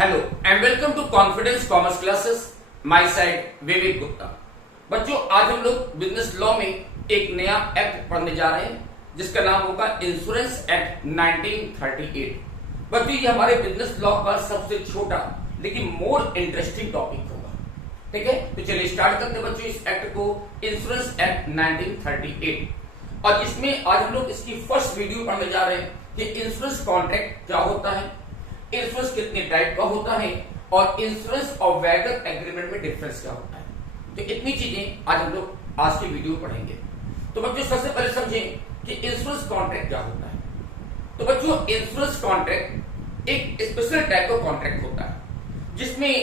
Hello and welcome to confidence commerce classes. My side Vivek Gupta. बच्चों, आज हम लोग बिजनेस लॉ में एक नया एक्ट पढ़ने जा रहे हैं जिसका नाम होगा इंश्योरेंस एक्ट 1938। बच्चों, ये हमारे बिजनेस लॉ का सबसे छोटा लेकिन मोर इंटरेस्टिंग टॉपिक होगा। ठीक है, तो चलिए स्टार्ट करते हैं बच्चों इस एक्ट को, इंश्योरेंस एक्ट 1938। और इसमें आज हम लोग इसकी फर्स्ट वीडियो पढ़ने जा रहे हैं कि इंश्योरेंस कॉन्ट्रैक्ट क्या होता है, इंश्योरेंस कितने टाइप का होता है और इंश्योरेंस और वैगर एग्रीमेंट में डिफरेंस क्या होता है। तो इतनी चीजें आज हम लोग आज की वीडियो पढ़ेंगे। तो बच्चों, सबसे पहले समझें कि इंश्योरेंस कॉन्ट्रैक्ट क्या होता है। तो बच्चों, इंश्योरेंस कॉन्ट्रैक्ट एक स्पेशल टाइप का कॉन्ट्रैक्ट होता है जिसमें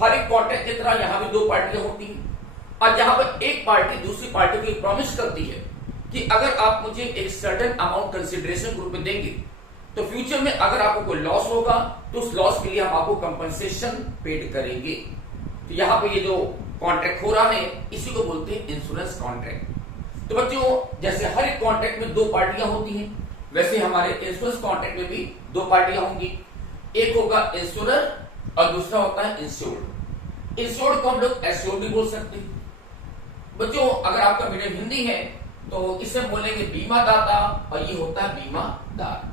हर एक कॉन्ट्रैक्ट की तरह यहां भी दो पार्टियां होती हैं और जहां पर एक पार्टी दूसरी पार्टी को प्रॉमिस करती है कि अगर आप मुझे एक सर्टेन अमाउंट कंसिडरेशन ग्रुप में देंगे तो फ्यूचर में अगर आपको कोई लॉस होगा तो उस लॉस के लिए हम आपको कंपनसेशन पेड करेंगे। तो यहाँ पे ये जो कॉन्ट्रैक्ट हो रहा है इसी को बोलते हैं इंश्योरेंस कॉन्ट्रैक्ट। तो बच्चों, जैसे हर एक कॉन्ट्रैक्ट में दो पार्टियां होती हैं, वैसे हमारे इंश्योरेंस कॉन्ट्रैक्ट में भी दो पार्टियां होंगी। एक होगा इंश्योरर और दूसरा होता है इंश्योर्ड। इंश्योर्ड को हम लोग एश्योर्ड भी बोल सकते हैं। बच्चों, अगर आपका मीडियम हिंदी है तो इसे बोलेंगे बीमा दाता और ये होता है बीमादार।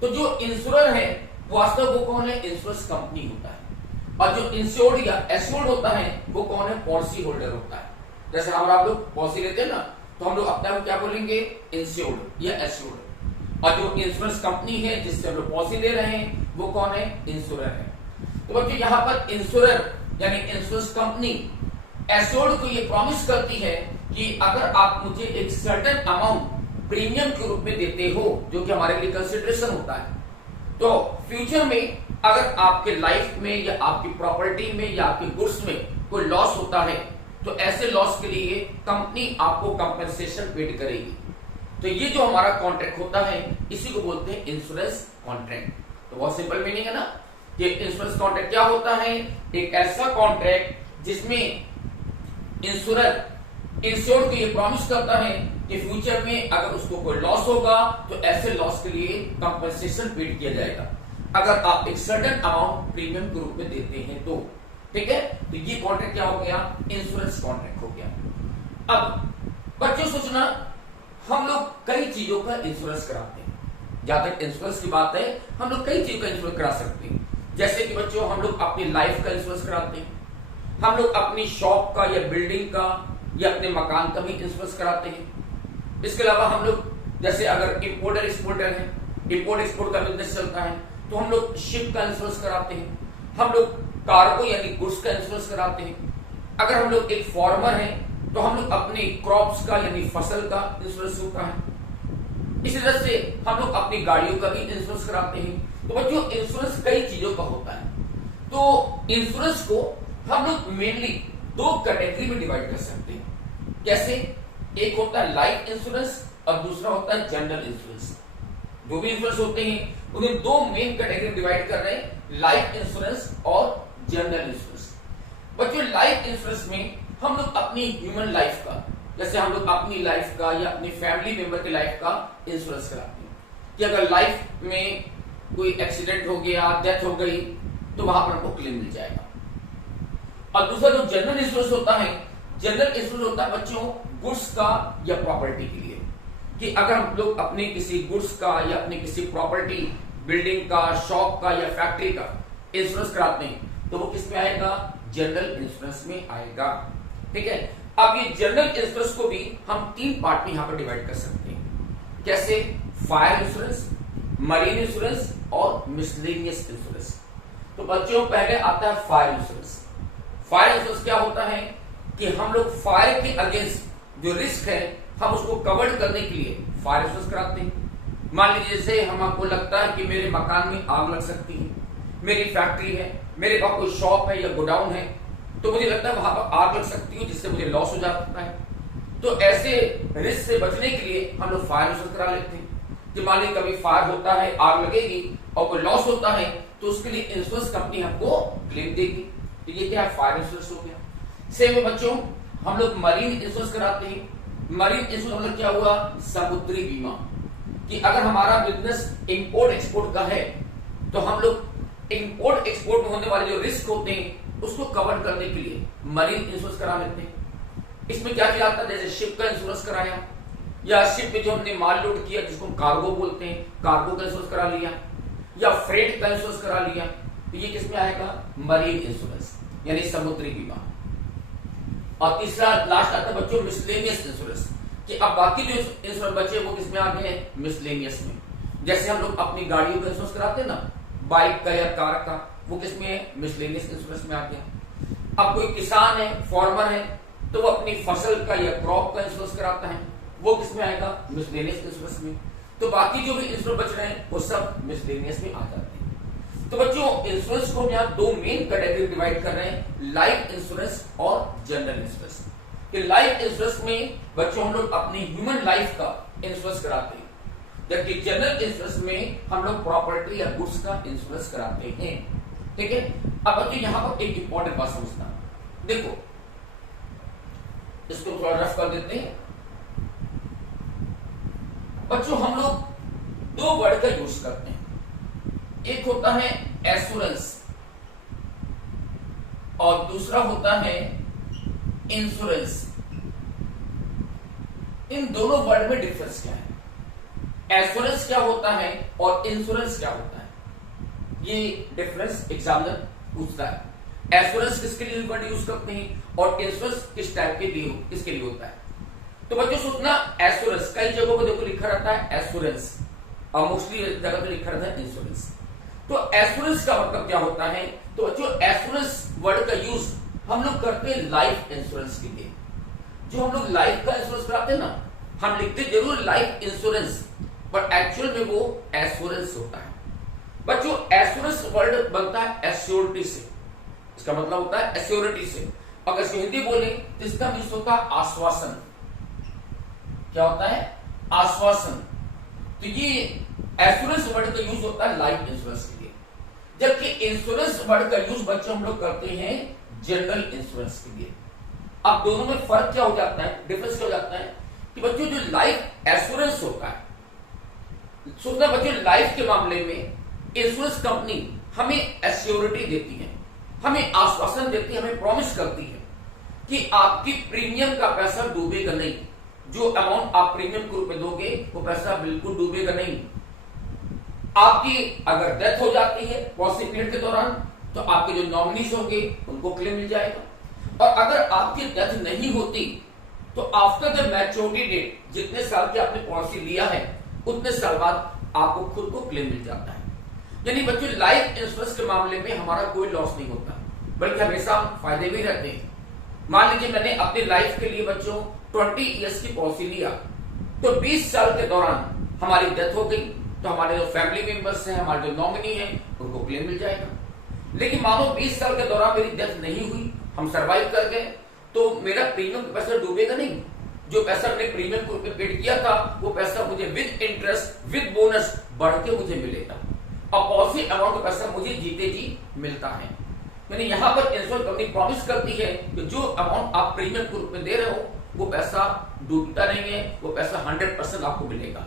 तो जो इंश्योरर है वास्तव वो कौन है, इंश्योरेंस कंपनी होता है। और जो इंश्योर्ड या एश्योर्ड होता है वो कौन है, पॉलिसी होल्डर होता है। जैसे हम आप लोग पॉलिसी लेते हैं ना, तो हम लोग अपने आप क्या बोलेंगे, इंश्योर्ड या एश्योर्ड। और जो इंश्योरेंस कंपनी है जिससे हम लोग पॉलिसी ले रहे हैं वो कौन है, इंश्योरर है। तो बच्चों, यहाँ पर इंश्योरर यानी इंश्योरेंस कंपनी एश्योर्ड को ये प्रॉमिस करती है कि अगर आप मुझे एक सर्टेन अमाउंट प्रीमियम के रूप में देते हो जो कि हमारे लिए कंसिडरेशन होता है, तो फ्यूचर में अगर आपके लाइफ में या आपकी प्रॉपर्टी में या आपके गुड्स में कोई लॉस होता है तो ऐसे लॉस के लिए कंपनी आपको कंपनसेशन पेड करेगी। तो ये जो हमारा कॉन्ट्रैक्ट होता है इसी को बोलते हैं इंश्योरेंस कॉन्ट्रैक्ट। तो बहुत सिंपल मीनिंग है ना कि इंश्योरेंस कॉन्ट्रैक्ट क्या होता है, एक ऐसा कॉन्ट्रैक्ट जिसमें इंश्योरर इंश्योर्ड को ये प्रॉमिस करता है कि फ्यूचर में अगर उसको कोई लॉस होगा तो ऐसे लॉस के लिए कंपनसेशन पेड किया जाएगा अगर आप एक सर्टेन अमाउंट प्रीमियम के रूप में देते हैं तो। ठीक है, तो ये कॉन्ट्रैक्ट क्या हो गया, इंश्योरेंस कॉन्ट्रैक्ट हो गया। अब बच्चों सोचना, हम लोग कई चीजों का इंश्योरेंस कराते हैं। जहां तक इंश्योरेंस की बात है हम लोग कई चीजों का इंश्योरेंस करा सकते हैं। जैसे कि बच्चों, हम लोग अपनी लाइफ का इंश्योरेंस कराते हैं, हम लोग अपनी शॉप का या बिल्डिंग का या अपने मकान का भी इंश्योरेंस कराते हैं। इसके अलावा हम लोग जैसे अगर इंपोर्टर एक्सपोर्टर है, इंपोर्ट एक्सपोर्ट का बिजनेस चलता है तो हम लोग शिप का इंश्योरेंस कराते हैं, हम लोग कार्गो यानी गुड्स का इंश्योरेंस कराते हैं। अगर हम लोग एक फार्मर हैं तो हम लोग अपनी क्रॉप्स का यानी फसल का इंश्योरेंस होता है। इसी तरह से हम लोग अपनी गाड़ियों का भी इंश्योरेंस कराते हैं। तो बच्चों, इंश्योरेंस कई चीजों का होता है। तो इंश्योरेंस को हम लोग मेनली दो कैटेगरी में डिवाइड कर सकते हैं। कैसे, एक होता है लाइफ इंश्योरेंस और दूसरा होता है जनरल इंश्योरेंस। जो भी इंश्योरेंस होते हैं उन्हें दो मेन कैटेगरी में डिवाइड कर रहे हैं, लाइफ इंश्योरेंस और जनरल इंश्योरेंस। बच्चों, लाइफ इंश्योरेंस में हम लोग अपनी ह्यूमन लाइफ का, जैसे हम लोग अपनी लाइफ का या अपनी फैमिली मेंबर की लाइफ का इंश्योरेंस कराते हैं कि अगर लाइफ में कोई एक्सीडेंट हो गया, डेथ हो गई तो वहां पर हमको क्लेम मिल जाएगा। और दूसरा जो जनरल इंश्योरेंस होता है, जनरल इंश्योरेंस होता है बच्चों गुड्स का या प्रॉपर्टी के लिए, कि अगर हम लोग अपने किसी गुड्स का या अपने किसी प्रॉपर्टी, बिल्डिंग का, शॉप का या फैक्ट्री का इंश्योरेंस कराते हैं तो वो किस में आएगा, जनरल इंश्योरेंस में आएगा। ठीक है, अब ये जनरल इंश्योरेंस को भी हम तीन पार्ट में यहां पर डिवाइड कर सकते हैं। कैसे, फायर इंश्योरेंस, मरीन इंश्योरेंस और मिसलेनियस इंश्योरेंस। तो बच्चों, पहले आता है फायर इंश्योरेंस। फायर इंश्योरेंस क्या होता है कि हम लोग फायर के अगेंस्ट जो रिस्क है हम उसको कवर करने के लिए फायर इंश्योरेंस कराते हैं। मान लीजिए जैसे हमको लगता है कि मेरे मकान में आग लग सकती है, मेरी फैक्ट्री है, मेरे पास कोई शॉप है या गोडाउन है, तो मुझे लगता है वहां पर आग लग सकती है जिससे मुझे लॉस हो जाता है। तो ऐसे रिस्क से बचने के लिए हम लोग फायर इंश्योरेंस करा लेते हैं कि मान लीजिए कभी फायर होता है, आग लगेगी और कोई लॉस होता है तो उसके लिए इंश्योरेंस कंपनी हमको क्लेम देगी। तो ये क्या है, फायर इंश्योरेंस हो गया। सेम है बच्चों, हम लोग मरीन इंश्योरेंस कराते हैं। मरीन इंश्योरेंस मतलब क्या हुआ, समुद्री बीमा, कि अगर हमारा बिजनेस इंपोर्ट एक्सपोर्ट का है तो हम लोग इंपोर्ट एक्सपोर्ट में होने वाले जो रिस्क होते हैं उसको कवर करने के लिए मरीन इंश्योरेंस करा लेते हैं। इसमें क्या किया जाता है, जैसे शिप का इंश्योरेंस कराया, या शिप में जो हमने माल लोड किया जिसको हम कार्गो बोलते हैं, कार्गो का इंश्योरेंस करा लिया, या फ्रेट का इंश्योरेंस करा लिया, तो ये किसमें आएगा, मरीन इंश्योरेंस यानी समुद्री बीमा। और तीसरा लास्ट आता है बच्चों मिसलेनियस इंश्योरेंस, कि अब बाकी जो इंश्योरेंस बचे वो किसमें आ गए हैं, मिसलेनियस में। जैसे हम लोग अपनी गाड़ियों का इंश्योरेंस कराते हैं ना, बाइक का या कार का, वो किसमें है, मिसलेनियस इंश्योरेंस में आ गया। अब कोई किसान है, फार्मर है, तो वो अपनी फसल का या क्रॉप का इंश्योरेंस कराता है, वो किसमें आएगा, मिसलेनियस इंश्योरेंस में। तो बाकी जो भी इंश्योरेंस बच रहे हैं वो सब मिसलेनियस में आ जाते हैं। तो बच्चों इंश्योरेंस को हम यहाँ दो मेन कैटेगरी डिवाइड कर रहे हैं, लाइफ इंश्योरेंस और जनरल इंश्योरेंस। कि लाइफ इंश्योरेंस में बच्चों हम लोग अपनी ह्यूमन लाइफ का इंश्योरेंस कराते हैं, जबकि जनरल इंश्योरेंस में हम लोग प्रॉपर्टी या गुड्स का इंश्योरेंस कराते हैं। ठीक है। अब बच्चों यहाँ पर एक इंपॉर्टेंट बात समझना, देखो इसको थोड़ा रफ कर देते हैं। बच्चों हम लोग दो वर्ड का यूज करते हैं, एक होता है एश्योरेंस और दूसरा होता है इंश्योरेंस। इन दोनों वर्ड में डिफरेंस क्या है, एश्योरेंस क्या होता है और इंश्योरेंस क्या होता है, ये डिफरेंस एग्जामिनर पूछता है। एश्योरेंस किसके लिए वर्ड यूज करते हैं और इंश्योरेंस किस टाइप के लिए, किसके लिए होता है। तो बच्चों सोचना, एश्योरेंस कई जगहों पर देखो लिखा रहता है एश्योरेंस, और मोस्टली जगह पे लिखा रहता है इंश्योरेंस। तो एश्योरेंस का मतलब क्या होता है, तो बच्चों एश्योरेंस वर्ड का यूज हम लोग करते हैं लाइफ इंश्योरेंस के लिए। जो हम लोग लाइफ का इंश्योरेंस कराते हैं ना, हम लिखते जरूर लाइफ इंश्योरेंस, बट एक्चुअल में वो एश्योरेंस होता है। बच्चों एश्योरेंस वर्ड बनता है एश्योरिटी से, इसका मतलब होता है एश्योरिटी से। अगर इसको हिंदी बोले तो इसका मीन्स होता है आश्वासन। क्या होता है, आश्वासन। तो ये एश्योरेंस वर्ड का यूज होता है लाइफ इंश्योरेंस के लिए, जबकि इंश्योरेंस वर्ड का यूज बच्चों हम लोग करते हैं जनरल इंश्योरेंस के लिए। अब दोनों में फर्क क्या हो जाता है, डिफरेंस क्या हो जाता है, कि बच्चों जो लाइफ एश्योरेंस होता है, सोचना बच्चों लाइफ के मामले में इंश्योरेंस कंपनी हमें एश्योरिटी देती है, हमें आश्वासन देती है, हमें प्रॉमिस करती है कि आपकी प्रीमियम का पैसा डूबेगा नहीं, जो अमाउंट आप प्रीमियम के रूप में दोगे वो पैसा बिल्कुल डूबेगा नहीं। आपकी अगर डेथ हो जाती है पॉलिसी पीरियड के दौरान, तो आपके जो नॉमिनीज होंगे उनको क्लेम मिल जाएगा। और अगर आपकी डेथ नहीं होती तो आफ्टर द मैच्योरिटी डेट, जितने साल की आपने पॉलिसी लिया है उतने साल बाद आपको खुद को क्लेम मिल जाता है। यानी बच्चों लाइफ इंश्योरेंस के मामले में हमारा कोई लॉस नहीं होता, बल्कि हमेशा फायदे भी रहते हैं। मान लीजिए मैंने अपनी लाइफ के लिए बच्चों 20 इयर्स की पॉलिसी लिया, तो 20 साल के दौरान हमारी डेथ हो गई, तो हमारे जो फैमिली मेंबर्स हैं, हमारे जो नॉमिनी हैं, उनको क्लेम मिल जाएगा। लेकिन मानो 20 साल के दौरान मेरी डेथ नहीं हुई, हम सरवाइव कर गए, तो मेरा प्रीमियम पैसा डूबेगा नहीं। जो पैसा मैंने प्रीमियम को पेड किया था वो पैसा मुझे विद इंटरेस्ट विद बोनस बढ़ के मुझे मिलेगा, और पॉलिसी अमाउंट का पैसा मुझे जीते जी मिलता है। यानी यहाँ पर इंश्योरेंस कंपनी प्रॉमिस करती है कि जो अमाउंट आप प्रीमियम के रूप में दे रहे हो वो पैसा डूबता नहीं है, वो पैसा 100% आपको मिलेगा,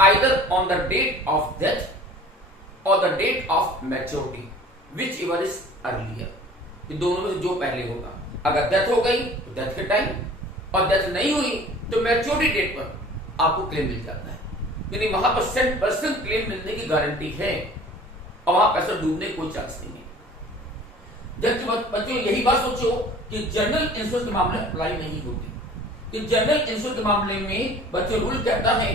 either on the date of death और the date of maturity, whichever is earlier. ये दोनों में से जो पहले होगा। अगर डेथ हो गई तो डेथ के टाइम, और डेथ नहीं हुई तो मैच्योरिटी डेट पर आपको क्लेम मिल जाता है। यानी वहां पर 100% क्लेम मिलने की गारंटी है, और वहां पैसा डूबने कोई चांस नहीं है। जबकि बच्चों यही बात सोचो कि जनरल इंश्योरेंस के मामले अप्लाई नहीं होती। कि जनरल इंश्योरेंस के मामले में बच्चों रूल कहता है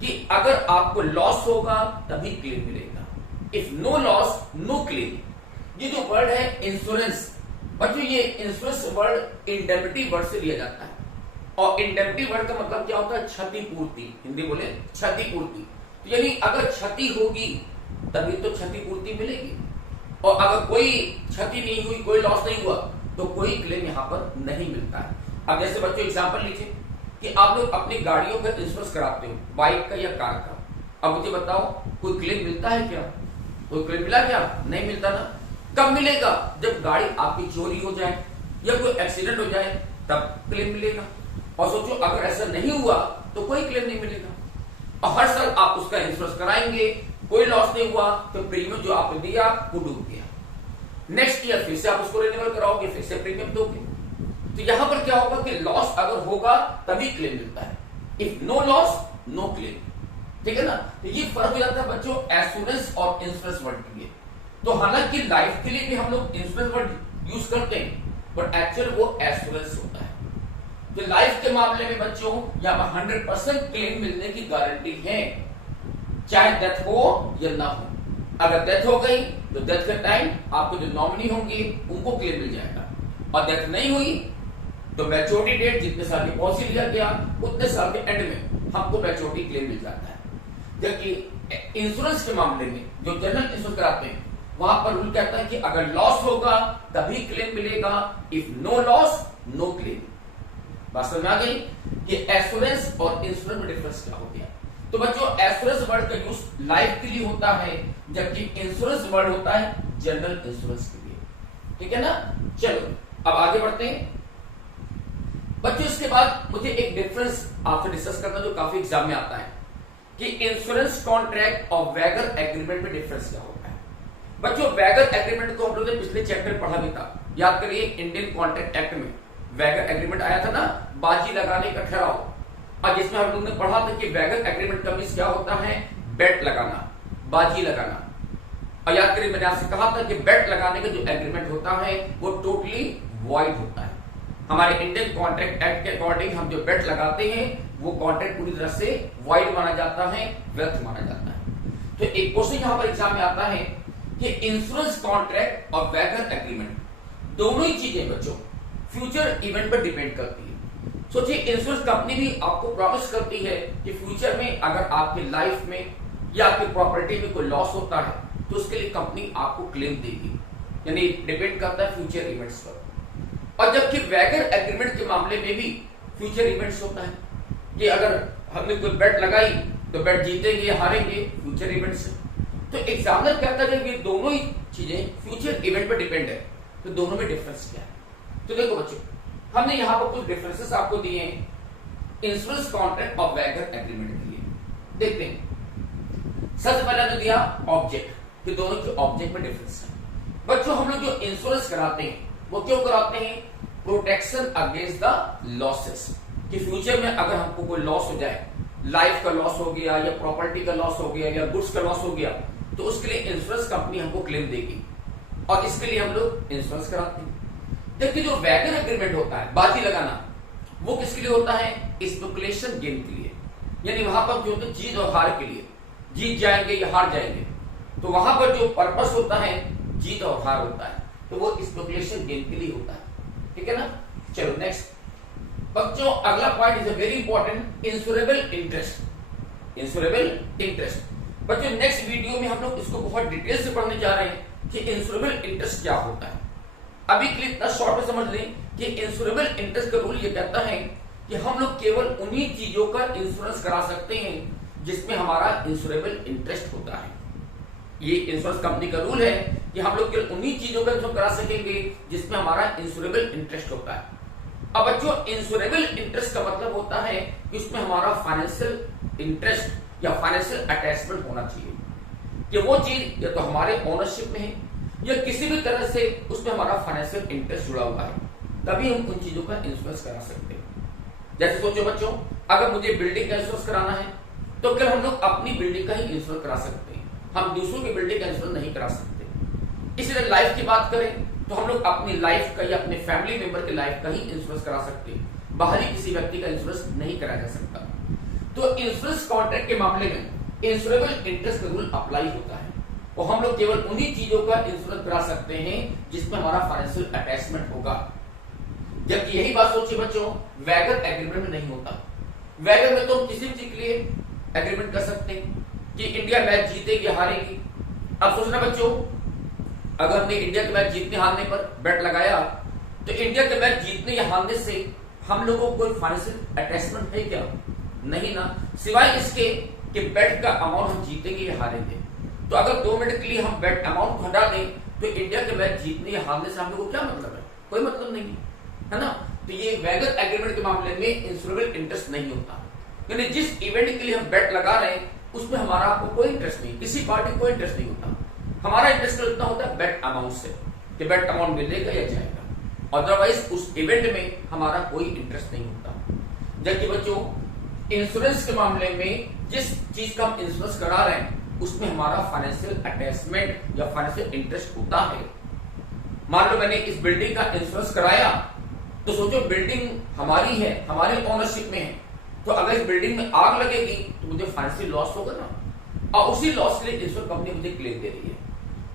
कि अगर आपको लॉस होगा तभी क्लेम मिलेगा, if no loss no claim. ये जो वर्ड है इंश्योरेंस, बच्चों ये इंश्योरेंस वर्ड इंडेमिनिटी वर्ड से लिया जाता है, और इंडेमिनिटी वर्ड का मतलब क्या होता है, क्षतिपूर्ति। हिंदी बोले क्षतिपूर्ति। तो यानी अगर क्षति होगी तभी तो क्षतिपूर्ति मिलेगी, और अगर कोई क्षति नहीं हुई, कोई लॉस नहीं हुआ, तो कोई क्लेम यहाँ पर नहीं मिलता है। अब जैसे बच्चों एग्जांपल लीजिए कि आप लोग अपनी गाड़ियों का इंश्योरेंस कराते हो, बाइक का या कार का। अब मुझे बताओ कोई क्लेम मिलता है क्या, कोई क्लेम मिला क्या, नहीं मिलता ना। कब मिलेगा, जब गाड़ी आपकी चोरी हो जाए या कोई एक्सीडेंट हो जाए तब क्लेम मिलेगा। और सोचो अगर ऐसा नहीं हुआ तो कोई क्लेम नहीं मिलेगा, और हर साल आप उसका इंश्योरेंस कराएंगे, कोई लॉस नहीं हुआ तो प्रीमियम जो आपने दिया वो डूब गया। नेक्स्ट ईयर फिर से आप उसको रिन्यूअल कराओगे, फिर से प्रीमियम दोगे। तो यहां पर क्या होगा कि लॉस अगर होगा तभी क्लेम मिलता है, if no loss no claim, ठीक है ना। तो ये फर्क हो जाता है बच्चों एश्योरेंस और इंश्योरेंस वर्ड के लिए। तो हालांकि लाइफ के लिए भी हम लोग इंश्योरेंस वर्ड यूज करते हैं, बट एक्चुअल वो एश्योरेंस होता है। तो लाइफ के मामले में बच्चों यहाँ पर 100% क्लेम मिलने की गारंटी है, चाहे डेथ हो या ना हो। अगर डेथ हो गई तो डेथ के टाइम आपको जो नॉमिनी होंगे उनको क्लेम मिल जाएगा, और डेथ नहीं हुई तो मैच्योरिटी डेट जितने साल की पॉलिसी लिया गया उतने साल के एंड में हमको मैच्योरिटी क्लेम मिल जाता है। जबकि इंश्योरेंस के मामले में जो जनरल इंश्योरेंस कराते हैं वहां पर रूल कहता है कि अगर लॉस होगा तभी क्लेम मिलेगा, if no loss no claim. बात समझ में आ गई कि एश्योरेंस और इंश्योरेंस में डिफरेंस क्या हो गया। तो बच्चों एश्योरेंस वर्ड का यूज लाइफ के लिए होता है, जबकि इंश्योरेंस वर्ड होता है जनरल इंश्योरेंस के लिए, ठीक है ना। चलो अब आगे बढ़ते हैं बच्चों। इसके बाद मुझे एक डिफरेंस आपसे डिस्कस करना जो काफी एग्जाम में आता है कि इंश्योरेंस कॉन्ट्रैक्ट और वैगर एग्रीमेंट में डिफरेंस क्या होता है। बच्चों वैगर एग्रीमेंट को हम लोगों ने पिछले चैप्टर पढ़ा भी था, याद करिए इंडियन कॉन्ट्रैक्ट एक्ट में वैगर एग्रीमेंट आया था ना, बाजी लगाने का ठहराव, और जिसमें हम लोगों ने पढ़ा था कि वैगर एग्रीमेंट का मींस क्या होता है, बेट लगाना, बाजी लगाना। और याद करिए मैंने आपसे कहा था कि बेट लगाने का जो एग्रीमेंट होता है वो टोटली वॉइड होता है। हमारे इंडियन कॉन्ट्रैक्ट एक्ट के अकॉर्डिंग हम जो बेट लगाते हैं वो कॉन्ट्रैक्ट पूरी तरह से वॉइड माना जाता है, व्यर्थ माना जाता है। तो एक क्वेश्चन यहां पर एग्जाम में आता है कि इंश्योरेंस कॉन्ट्रैक्ट और वैगर एग्रीमेंट दोनों ही चीजें बच्चों फ्यूचर इवेंट पर डिपेंड करती है। सोचिए इंश्योरेंस कंपनी भी आपको प्रॉमिस करती है कि फ्यूचर में अगर आपकी लाइफ में या आपकी प्रॉपर्टी में कोई लॉस होता है तो उसके लिए कंपनी आपको क्लेम देगी, यानी डिपेंड करता है फ्यूचर इवेंट्स पर। और जबकि वैगर एग्रीमेंट के मामले में भी फ्यूचर इवेंट्स होता है कि अगर हमने कोई बेट लगाई तो बेट जीतेंगे हारेंगे, फ्यूचर इवेंट्स। तो एग्जामिनर कहता है कि ये दोनों ही चीजें फ्यूचर इवेंट पर डिपेंड है, तो दोनों में डिफरेंस क्या है। तो देखो बच्चों हमने यहां पर कुछ डिफरेंसेस आपको दिए हैं इंश्योरेंस कॉन्ट्रैक्ट और वैगर एग्रीमेंट के लिए। देखते हैं सबसे पहले तो दिया ऑब्जेक्ट, कि दोनों के ऑब्जेक्ट में डिफरेंस है। बच्चों हम लोग जो इंश्योरेंस कराते हैं वो क्यों कराते हैं, प्रोटेक्शन अगेंस्ट द लॉसेस, कि फ्यूचर में अगर हमको कोई लॉस हो जाए, लाइफ का लॉस हो गया या प्रॉपर्टी का लॉस हो गया या गुड्स का लॉस हो गया, तो उसके लिए इंश्योरेंस कंपनी हमको क्लेम देगी, और इसके लिए हम लोग इंश्योरेंस कराते हैं। देखिए जो वैगर एग्रीमेंट होता है बाजी लगाना, वो किसके लिए होता है, स्पेकुलेशन गेन के लिए, यानी वहां पर जो जीत और हार के लिए, जीत जाएंगे या हार जाएंगे, तो वहां पर जो पर्पस होता है जीत और हार होता है, तो वो स्पेकुलेशन गेन के लिए होता है, ठीक है ना। चलो नेक्स्ट बच्चों अगला point is a very important, insurable interest. Insurable interest बच्चों नेक्स्ट वीडियो में हम लोग इसको बहुत डिटेल से पढ़ने जा रहे हैं कि इंश्योरेबल इंटरेस्ट क्या होता है। अभी के लिए इतना शॉर्ट में समझ लें कि इंश्योरेबल इंटरेस्ट का रूल ये कहता है कि हम लोग केवल उन्हीं चीजों का इंश्योरेंस करा सकते हैं जिसमें हमारा इंश्योरेबल इंटरेस्ट होता है। ये इंश्योरेंस कंपनी का रूल है कि हम लोग केवल उन्हीं चीजों का इंश्योरेंस करा सकेंगे जिसमें हमारा इंश्योरेबल इंटरेस्ट होता है। अब बच्चों इंश्योरेबल इंटरेस्ट का मतलब होता है कि उसमें हमारा फाइनेंशियल इंटरेस्ट या फाइनेंशियल अटैचमेंट होना चाहिए, कि वो चीज या तो हमारे ओनरशिप में है या किसी भी तरह से उसमें हमारा फाइनेंशियल इंटरेस्ट जुड़ा हुआ है, तभी हम उन चीजों का इंश्योरेंस करा सकते हैं। जैसे सोचो बच्चों अगर मुझे बिल्डिंग का इंश्योरेंस कराना है तो क्या हम लोग अपनी बिल्डिंग का ही इंश्योरेंस करा सकते हैं, हम दूसरों की बिल्डिंग का इंश्योरेंस नहीं करा सकते। इसलिए लाइफ की बात करें तो हम लोग अपनी लाइफ का या अपने फैमिली मेंबर की लाइफ का ही इंश्योरेंस करा सकते हैं, बाहरी किसी व्यक्ति का इंश्योरेंस नहीं कराया जा सकता। तो इंश्योरेंस कॉन्ट्रैक्ट के मामले में इंश्योरेबल इंटरेस्ट का रूल अप्लाई होता है, और हम लोग केवल उन्हीं चीजों का इंश्योरेंस करा सकते हैं जिसमें हमारा फाइनेंशियल अटैचमेंट होगा। जबकि यही बात सोचिए बच्चों वैगर एग्रीमेंट में नहीं होता। वैगर में तो हम किसी भी चीज के लिए एग्रीमेंट कर सकते हैं कि इंडिया मैच जीतेगी हारेगी। अब सोचना बच्चों अगर हमने इंडिया के मैच जीतने हारने पर बेट लगाया तो इंडिया के मैच जीतने या हारने से हम लोगों को कोई फाइनेंशियल अटैचमेंट है क्या, नहीं ना, सिवाय इसके कि बेट का अमाउंट हम जीतेंगे या हारेंगे। तो अगर 2 मिनट के लिए हम बेट अमाउंट को हटा दें तो इंडिया के मैच जीतने या हारने से हम लोग को क्या मतलब है, कोई मतलब नहीं है ना। तो ये वैगर एग्रीमेंट के मामले में इंश्योरेबल इंटरेस्ट नहीं होता, यानी जिस इवेंट के लिए हम बेट लगा रहे हैं उसमें हमारा आपको कोई इंटरेस्ट नहीं, किसी पार्टी को कोई इंटरेस्ट नहीं होता। हमारा इंटरेस्ट इतना होता है बेट अमाउंट से कि बेट अमाउंट मिलेगा या जाएगा, अदरवाइज उस इवेंट में हमारा कोई इंटरेस्ट नहीं होता। जबकि बच्चों इंश्योरेंस के मामले में जिस चीज का हम इंश्योरेंस करा रहे हैं उसमें हमारा फाइनेंशियल अटैचमेंट या फाइनेंशियल इंटरेस्ट होता है। मान लो मैंने इस बिल्डिंग का इंश्योरेंस कराया, तो सोचो बिल्डिंग हमारी है, हमारे ओनरशिप में है, तो अगर इस बिल्डिंग में आग लगेगी तो मुझे फाइनेंशियल लॉस होगा ना, और उसी लॉस के लिए इंश्योरेंस कंपनी मुझे क्लेम दे रही है।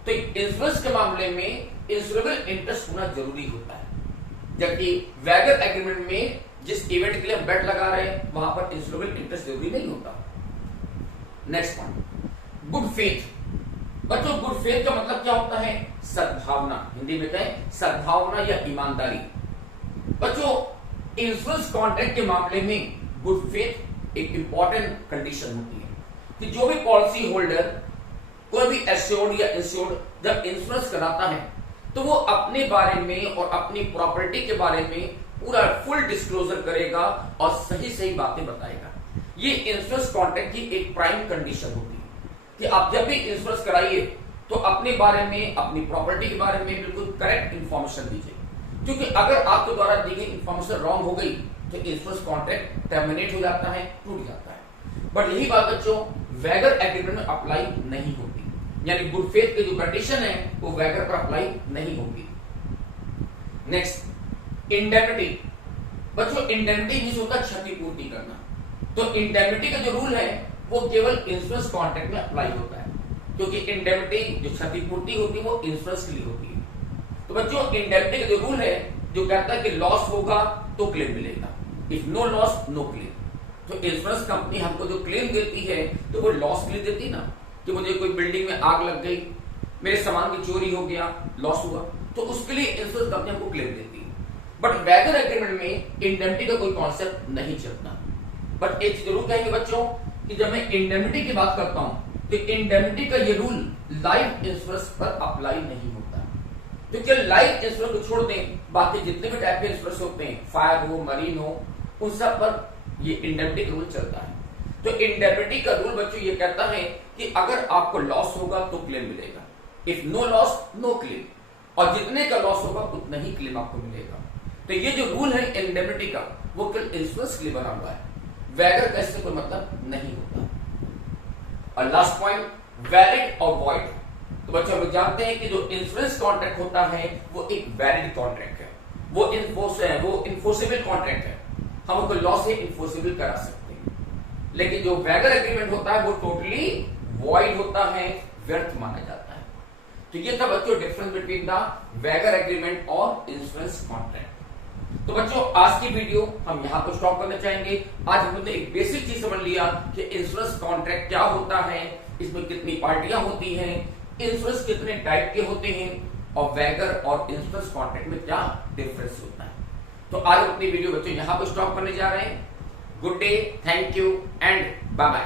तो इंश्योरेंस के मामले में इंश्योरेबल इंटरेस्ट होना जरूरी होता है, जबकि वैगर एग्रीमेंट में जिस इवेंट के लिए हम बेट लगा रहे हैं वहां पर इंश्योरेबल इंटरेस्ट जरूरी नहीं होता। Next point, good faith. बच्चों गुड फेथ का मतलब क्या होता है? सद्भावना, हिंदी में कहें सद्भावना या ईमानदारी। बच्चों इंश्योरेंस कॉन्ट्रैक्ट के मामले में गुड फेथ एक इंपॉर्टेंट कंडीशन होती है कि जो भी पॉलिसी होल्डर, कोई भी एश्योर्ड या इंश्योर्ड जब इंश्योरेंस कराता है तो वो अपने बारे में और अपनी प्रॉपर्टी के बारे में पूरा फुल डिस्क्लोजर करेगा और सही सही बातें बताएगा। ये इंश्योरेंस कॉन्ट्रैक्ट की एक प्राइम कंडीशन होती है कि आप जब भी इंश्योरेंस कराइए तो अपने बारे में, अपनी प्रॉपर्टी के बारे में बिल्कुल करेक्ट इंफॉर्मेशन दीजिए, क्योंकि अगर आपके द्वारा दी गई इंफॉर्मेशन रॉन्ग हो गई तो इंश्योरेंस कॉन्ट्रैक्ट टर्मिनेट हो जाता है, टूट जाता है। बट यही बात बच्चों वैगर एग्रीमेंट में अप्लाई नहीं होती, यानी गुड फेथ की जो कंडीशन है वो वैगर पर अप्लाई नहीं होगी। Next, indemnity. बच्चों इंडेमिनिटी मींस होता है क्षतिपूर्ति करना, तो इंडेमिनिटी का जो रूल है वो केवल इंश्योरेंस कॉन्ट्रैक्ट में अप्लाई होता है, क्योंकि इंडेमिनिटी जो क्षतिपूर्ति होती है वो इंश्योरेंस के लिए होती है। तो बच्चों इंडेमिनिटी का जो रूल है जो कहता है कि लॉस होगा तो क्लेम मिलेगा, if no loss no claim. तो इंश्योरेंस कंपनी हमको जो क्लेम देती है तो वो लॉस के लिए देती ना, कि मुझे कोई बिल्डिंग में आग लग गई, मेरे सामान की चोरी हो गया, लॉस हुआ, तो उसके लिए इंश्योरेंस कंपनी हमको क्लेम देती है। बट वैगर एग्रीमेंट में इंडेमिनिटी का कोई कॉन्सेप्ट नहीं चलता। बट एक चीज जरूर कहेंगे बच्चों कि जब मैं इंडेमिनिटी की बात करता हूं तो इंडेमिनिटी का ये रूल लाइफ इंश्योरेंस पर अप्लाई नहीं होता, क्योंकि लाइफ इंश्योरेंस को छोड़ दें, बाकी जितने भी टाइप के इंश्योरेंस होते हैं, फायर हो, मरीन हो, उन सब पर ये इंडेमिनिटी का रूल चलता है। तो इंडेमिनिटी का रूल बच्चों ये कहता है कि अगर आपको लॉस होगा तो क्लेम मिलेगा, if no loss no claim, और जितने का लॉस होगा उतना ही क्लेम आपको मिलेगा। तो ये जो रूल है इंडेमिनिटी का वो केवल इंश्योरेंस के लिए बना हुआ है, वैगर का इससे कोई मतलब नहीं होता। और लास्ट पॉइंट, वैलिड और वॉइड। तो बच्चों हम जानते हैं कि जो इंश्योरेंस कॉन्ट्रैक्ट होता है वो एक वैलिड कॉन्ट्रैक्ट है, वो इन्फोर्सेबल कॉन्ट्रैक्ट है, हम उसको लॉ से इन्फोर्सेबल करा सकते हैं। लेकिन जो वैगर एग्रीमेंट होता है वो टोटली वॉइड होता है, व्यर्थ माना जाता है। तो ये था बच्चों डिफरेंस बिटवीन द वैगर एग्रीमेंट और इंश्योरेंस कॉन्ट्रैक्ट। तो बच्चों आज की वीडियो हम यहां पर स्टॉप करना चाहेंगे। आज हमने एक बेसिक चीज समझ लिया कि इंश्योरेंस कॉन्ट्रैक्ट क्या होता है, इसमें कितनी पार्टियां होती हैं, इंश्योरेंस कितने टाइप के होते हैं, और वैगर और इंश्योरेंस कॉन्ट्रैक्ट में क्या डिफरेंस होता है। तो आज अपनी वीडियो बच्चों यहां पर स्टॉप करने जा रहे हैं। Good day, thank you and bye bye.